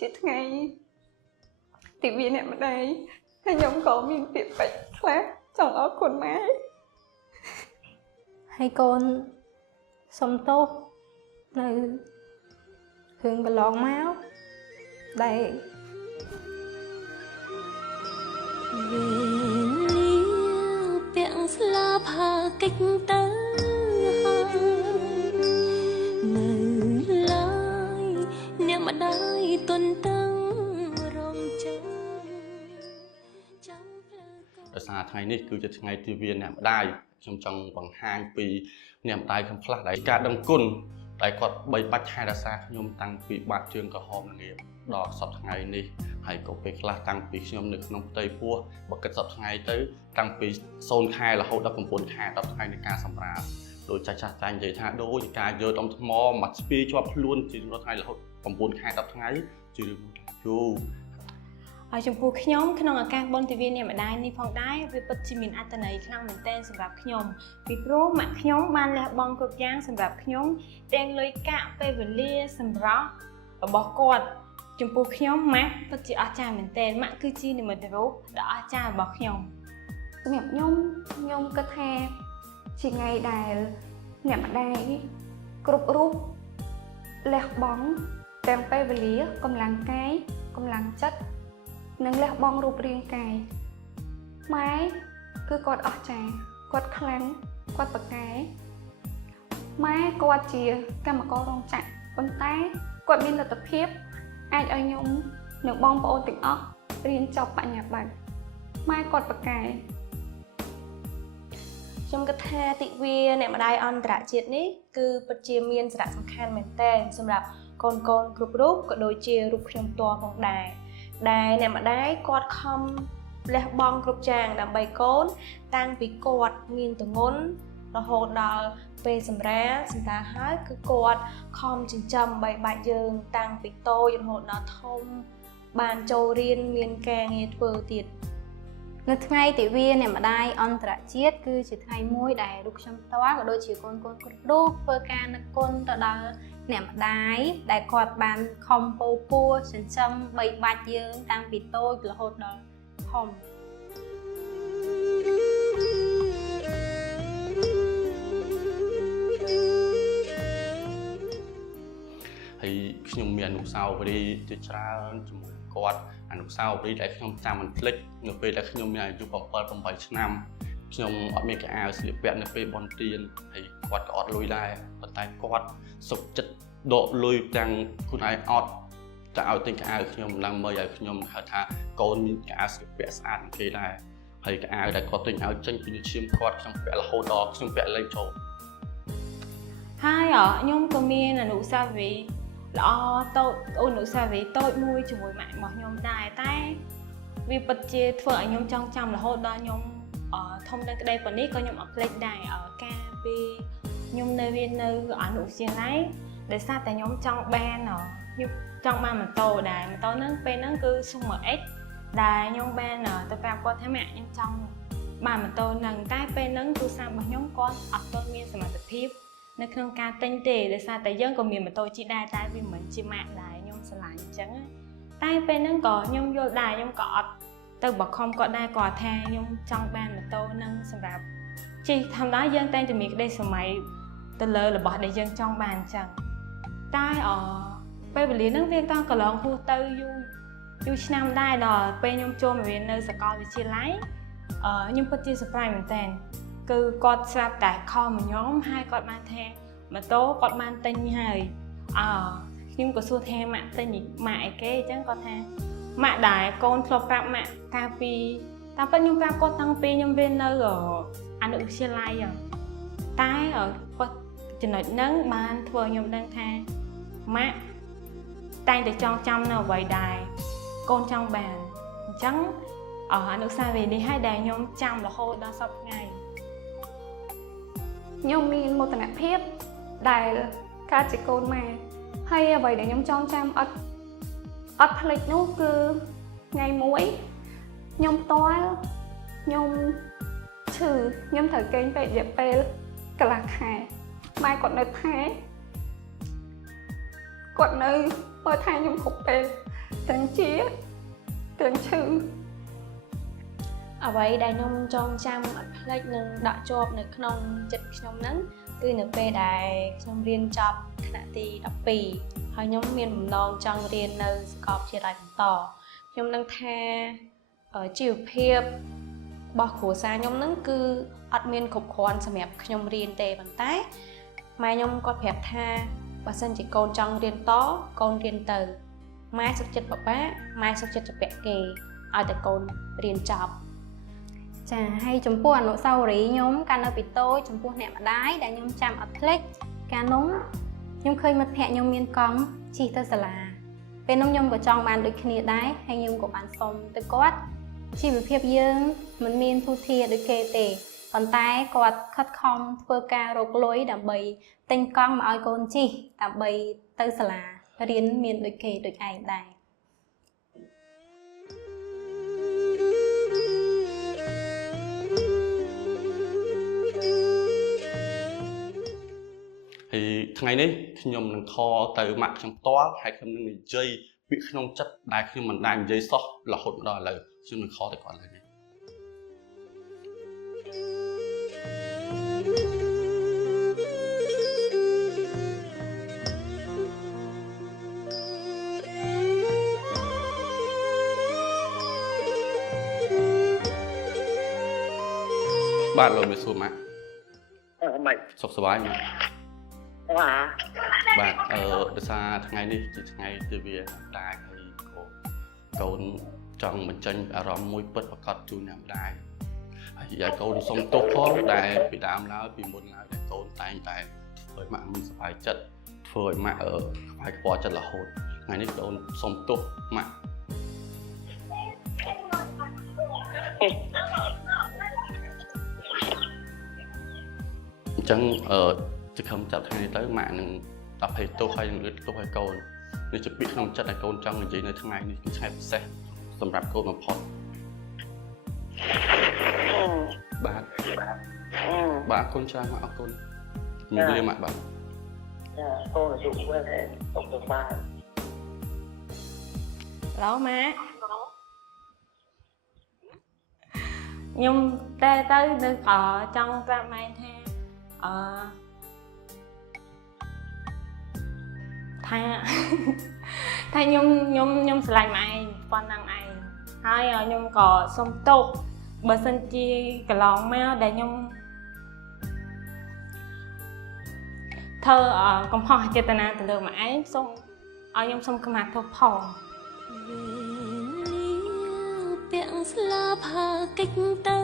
ជាថ្ងៃទិវាអ្នកម្ដាយហើយខ្ញុំក៏មានពាក្យពេចន៍ខ្លះចង់អរគុណម៉ែហើយកូនសុំទោសនៅរឿងកន្លងមកដែលពាក់ស្លាផាកិច្ចទៅនៅឡើយអ្នកម្ដាយទុនតាំងរងចាំដោយសារថ្ងៃនេះគឺជាថ្ងៃទិវាអ្នកម្ដាយខ្ញុំចង់បង្ហាញពីអ្នកម្ដាយខ្ញុំខ្លះដែលការដឹងគុណតែគាត់បីបាច់ថែរក្សាខ្ញុំតាំងពីបាត់ជើងក្រហមល្ងាចដល់សប្តាហ៍ថ្ងៃនេះហើយក៏ពេលខ្លះតាំងពីខ្ញុំនៅក្នុងផ្ទៃពោះបើគិតសប្តាហ៍ថ្ងៃទៅតាំងពី0 ខែរហូតដល់9 ខែ10ថ្ងៃនៃការសម្រាលដោយចាស់តែនិយាយថាដូចការយកដុំថ្មមកស្ពាយជាប់ខ្លួនជារាល់ថ្ងៃរហូត9 ខែ10ថ្ងៃជារឿងមួយថាយូរហើយចំពោះខ្ញុំក្នុងឱកាសបុណ្យទិវាអ្នកម្ដាយនេះផងដែរវាពិតជាមានអត្ថន័យខ្លាំងមែនទែនសម្រាប់ខ្ញុំពីព្រោះម៉ាក់ខ្ញុំបានលះបង់គ្រប់យ៉ាងសម្រាប់ខ្ញុំទាំងលុយកាក់ពេលវេលាសម្រាប់របស់គាត់ចំពោះខ្ញុំម៉ាក់ពិតជាអស្ចារ្យមែនទែនម៉ាក់គឺជានិមិត្តរូបដ៏អស្ចារ្យរបស់ខ្ញុំសម្រាប់ខ្ញុំគិតថាជាថ្ងៃដែលអ្នកម្ដាយគ្រប់រូបលះបង់ទាំងពេលវេលាកម្លាំងកាយកម្លាំងចិត្តនិងលះបង់រូបរាងកាយម៉ែគឺគាត់អស្ចារ្យគាត់ខ្លាំងគាត់ប្រកែម៉ែគាត់ជាកម្មកររោងចក្រប៉ុន្តែគាត់មានលទ្ធភាពអាចឲ្យខ្ញុំនិងបងប្អូនទាំងអស់រៀនចប់បញ្ញាបត្រម៉ែគាត់ប្រកែខ្ញុំគិតថាទិវាអ្នកម្ដាយអន្តរជាតិនេះគឺពិតជាមានសារៈសំខាន់មែនទែនសម្រាប់កូនគ្រប់រូបក៏ដូចជារូបខ្ញុំផ្ទាល់ផងដែរដែលអ្នកម្ដាយគាត់ខំលះបង់គ្រប់យ៉ាងដើម្បីកូនតាំងពីគាត់មានទម្ងន់រហូតដល់ពេលសម្រាលហើយគឺគាត់ខំចិញ្ចឹមបីបាច់យើងតាំងពីតូចរហូតដល់ធំបានចូលរៀនមានការងារធ្វើទៀតនៅថ្ងៃទិវាអ្នកម្ដាយអន្តរជាតិគឺជាថ្ងៃមួយដែលរូបខ្ញុំផ្ទាល់ក៏ដូចជាកូនគ្រប់រូបធ្វើការនឹកគុណទៅដល់អ្នកម្ដាយដែលគាត់បានខំពោពោចិញ្ចឹមបីបាច់យើងតាំងពីតូចរហូតដល់ធំហើយខ្ញុំមានអនុស្សាវរីយ៍ជាច្រើនជាមួយគាត់អនុស្សាវរីយ៍ដែលខ្ញុំចាំមិនភ្លេចនៅពេលដែលខ្ញុំមានអាយុ7-8 ឆ្នាំខ្ញុំអត់មានកៅអៅស្លៀកពាក់នៅពេលបុណ្យទានហើយគាត់ក៏អត់លុយដែរប៉ុន្តែគាត់សុខចិត្តដកលុយទាំងខ្លួនឯងអត់จะឲ្យទិញកៅអៅខ្ញុំដើម្បីឲ្យខ្ញុំហៅថាកូនមានកៅអៅស្លៀកពាក់ស្អាតជាងគេដែរហើយកៅអៅដែលគាត់ទិញឲ្យចេញពីឈាមគាត់ខ្ញុំពាក់រហូតដល់ខ្ញុំពាក់លេងចូលហើយខ្ញុំក៏មានអនុស្សាវរីយ៍ល្អតូចអនុស្សាវរីយ៍តូចមួយជាមួយម៉ាក់របស់ខ្ញុំដែរតែវាពិតជាធ្វើឲ្យខ្ញុំចងចាំរហូតដល់ខ្ញុំធំដល់ក្តីប៉ុណ្នេះក៏ខ្ញុំអត់ភ្លេចដែរការពីខ្ញុំនៅរៀននៅអនុវិទ្យាល័យដោយសារតែខ្ញុំចង់បានខ្ញុំចង់បានម៉ូតូដែរម៉ូតូហ្នឹងពេលហ្នឹងគឺ Sumer X ដែលខ្ញុំបានទៅប្រាប់គាត់ថាម៉ាក់ខ្ញុំចង់បានម៉ូតូហ្នឹងតែពេលហ្នឹងទូរស័ព្ទរបស់ខ្ញុំគាត់អត់ទាន់មានសមត្ថភាពនៅក្នុងការទិញទេដោយសារតែយើងក៏មានម៉ូតូជិះដែរតែវាមិនជាម៉ាក់ដែរខ្ញុំស្រឡាញ់អញ្ចឹងតែពេលហ្នឹងក៏ខ្ញុំយល់ដែរខ្ញុំក៏អត់ទៅបខំគាត់ដែរគាត់ថាខ្ញុំចង់បានម៉ូតូហ្នឹងសម្រាប់ជិះធម្មតាយើងតែងតែមានក្តីសម័យទៅលើរបស់ដែលយើងចង់បានអញ្ចឹងតែពេលវេលាហ្នឹងវាតកន្លងហួសទៅយូរឆ្នាំដែរដល់ពេលខ្ញុំចូលមករៀននៅសាកលវិទ្យាល័យខ្ញុំពិតជា surprise មែនតើគឺគាត់ស្រាប់តែខលមកខ្ញុំហើយគាត់បានថាម៉ូតូគាត់បានទិញហើយខ្ញុំក៏សួរថាម៉ាក់ទិញម៉ាក់អីគេអញ្ចឹងគាត់ថាម៉ាក់ដែរកូនធ្លាប់ប្រាប់ម៉ាក់កាលពីតែពិតខ្ញុំប្រាប់គាត់តាំងពីខ្ញុំរៀននៅអនុវិទ្យាល័យតែគាត់ចំណុចហ្នឹងបានធ្វើខ្ញុំដឹងថាម៉ាក់តែងតែចងចាំនៅអ្វីដែរកូនចង់បានអញ្ចឹងអនុស្សាវរីយ៍នេះហើយដែលខ្ញុំចាំរហូតដល់សប្តាហ៍ថ្ងៃខ្ញុំមានមោទនភាពដែលកើតជាកូនម៉ែហើយអ្វីដែលខ្ញុំចងចាំអត់ភ្លេចនោះគឺថ្ងៃមួយខ្ញុំផ្ទាល់ខ្ញុំឈឺខ្ញុំត្រូវគេងពេទ្យរយៈពេលកន្លះខែម៉ែគាត់នៅថែគាត់នៅមើលថែខ្ញុំគ្រប់ពេល ទាំងជាទាំងឈឺ អ្វីដែលខ្ញុំចងចាំអត់ភ្លេចនឹងដកជាប់នៅក្នុងចិត្តខ្ញុំហ្នឹងគឺនៅពេលដែលខ្ញុំរៀនចប់ថ្នាក់ទី12ហើយខ្ញុំមានបំណងចង់រៀននៅសាកលវិទ្យាល័យបន្តខ្ញុំនឹងថាជីវភាពរបស់គ្រួសារខ្ញុំហ្នឹងគឺអត់មានគ្រប់គ្រាន់សម្រាប់ខ្ញុំរៀនទេប៉ុន្តែម៉ែខ្ញុំគាត់ប្រាប់ថាបើសិនជាកូនចង់រៀនតកូនរៀនទៅម៉ែសុខចិត្តបបាម៉ែសុខចិត្តជពាក់គេឲ្យតែកូនរៀនចប់ ចាហើយចំពោះអនុស្សាវរីយ៍ខ្ញុំកាលនៅពីតូចចំពោះអ្នកម្ដាយដែលខ្ញុំចាំអត់ភ្លេចកាលនោះខ្ញុំឃើញមិត្តភ័ក្ដិខ្ញុំមានកង់ជិះទៅសាលាពេលនោះខ្ញុំក៏ចង់បានដូចគ្នាដែរហើយខ្ញុំក៏បានសុំទៅគាត់ជីវភាពយើងមិនមានធូរធារដូចគេទេប៉ុន្តែគាត់ខិតខំធ្វើការរកលុយដើម្បីទិញកង់មកឲ្យកូនជិះដើម្បីទៅសាលារៀនមានដូចគេដូចឯងដែរ ហើយថ្ងៃនេះខ្ញុំនឹងខលទៅម៉ាក់ខ្ញុំផ្ទាល់ហើយខ្ញុំនឹងនិយាយពាក្យក្នុងចិត្តដែលខ្ញុំមិនដែលនិយាយសោះរហូតមកដល់ឥឡូវខ្ញុំនឹងខលទៅគាត់ឡើយនេះ បាទលោកមានសួរម៉ាក់មិនសុខសប្បាយម៉ាក់បាទដោយសារថ្ងៃនេះជាថ្ងៃទិវាម្ដាយហើយកូនចង់បញ្ចេញអារម្មណ៍មួយពិតប្រកបជូនអ្នកម្ដាយហើយយាយកូនសុំទោសផងដែលពីដើមឡើយពីមុនឡើយដែលកូនតែងតែធ្វើឲ្យម៉ាក់មិនសប្បាយចិត្តធ្វើឲ្យម៉ាក់ខ្វាយខ្វល់ចិត្តរហូតថ្ងៃនេះកូនសុំទោសម៉ាក់ អញ្ចឹងជាខំចាប់ថ្ងៃនេះទៅម៉ាក់នឹងអភ័យទោសហើយនឹងលើកទោសឲ្យកូននេះជាពាក្យក្នុងចិត្តដែលកូនចង់និយាយនៅថ្ងៃនេះគឺថ្ងៃពិសេសសម្រាប់កូនបំផុតបាទកូនច្រើនមកអរគុណនិយាយម៉ាក់បាទកូនជួបវិញអរគុណបាទឡូម៉ាក់ខ្ញុំតែទៅនឹងចង់ប្រាប់ម៉ែថាថាខ្ញុំស្រឡាញ់ម៉ែឯងប៉ុណ្ណឹងឯងហើយខ្ញុំក៏សុំទោសបើសិនជាកន្លងមកដែលខ្ញុំធ្វើកំហុសចេតនាទៅលើម៉ែឯងសូមឲ្យខ្ញុំសុំខមាទោសផង ពាក់ស្លាប់ហើកិច្ចទៅ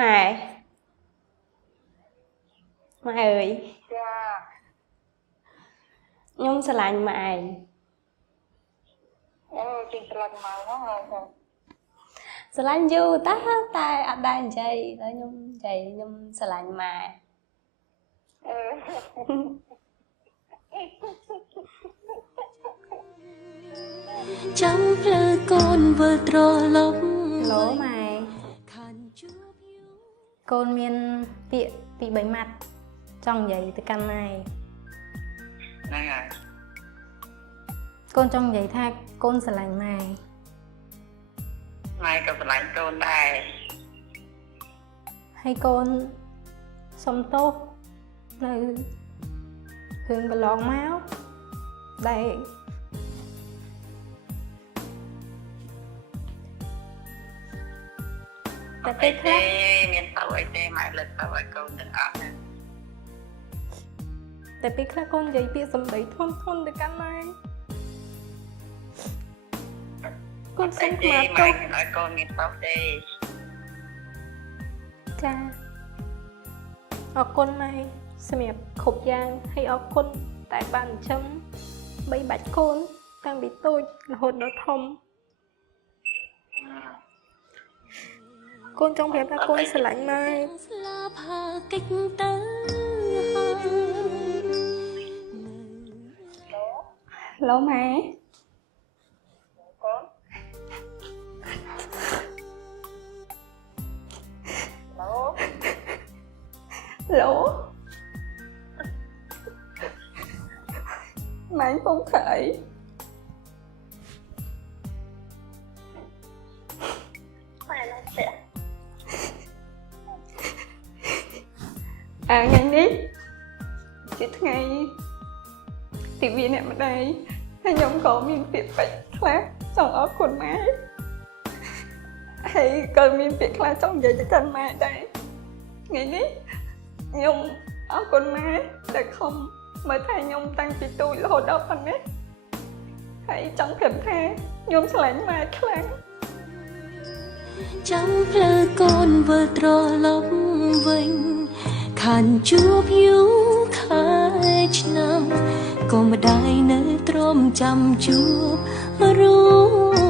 ម៉ែអើយចាខ្ញុំស្រឡាញ់ម៉ែឯងជិះស្រឡាញ់ម៉ែហ្នឹងស្រឡាញ់យូរតែអត់ដែរនិយាយដល់ខ្ញុំនិយាយខ្ញុំស្រឡាញ់ម៉ែ ចាំព្រឺកូនវិលត្រឡប់ ឡូម៉ែកូនមានពាក្យពីរបីម៉ាត់ចង់និយាយទៅកាន់ម៉ែហ្នឹងហើយកូនចង់និយាយថាកូនស្រឡាញ់ម៉ែម៉ែក៏ស្រឡាញ់កូនដែរហើយកូនសុំទោសនៅរឿងកន្លងមកដែល តែពេលខ្លះមានទៅអីទេម៉ែលើកទៅឲ្យកូនទាំងអស់តែពេលខ្លះកូននិយាយពាក្យសម្ដីធ្ងន់ទៅកាន់ម៉ែកូនសុំខ្មាស់ទោសឲ្យកូនមានទោសទេចាអរគុណម៉ែសម្រាប់គ្រប់យ៉ាងហើយអរគុណតែបានចិញ្ចឹមបីបាច់កូនតាំងពីតូចរហូតដល់ធំ កូនចង់ប្រាប់ថាកូនស្រឡាញ់ម៉ែស្លាប់ហើកិច្ចទៅឡូម៉ែកូនឡូ ម៉ែពងខៃថ្ងៃនេះជាថ្ងៃទិវាអ្នកម្ដាយហើយខ្ញុំក៏មានពាក្យពេចន៍ខ្លះចង់អរគុណម៉ែហើយក៏មានពាក្យខ្លះចង់និយាយទៅកាន់ម៉ែដែរថ្ងៃនេះខ្ញុំអរគុណម៉ែដែលខំមើលថែខ្ញុំតាំងពីទូចរហូតដល់ប៉ុណ្ណេះហើយចង់ប្រាប់ថាខ្ញុំស្រឡាញ់ម៉ែខ្លាំង ចាំផ្លូវកូនវិលត្រឡប់វិញខានជួបយូរខែឆ្នាំក៏ម្ដាយនៅទ្រាំចាំជួបរួម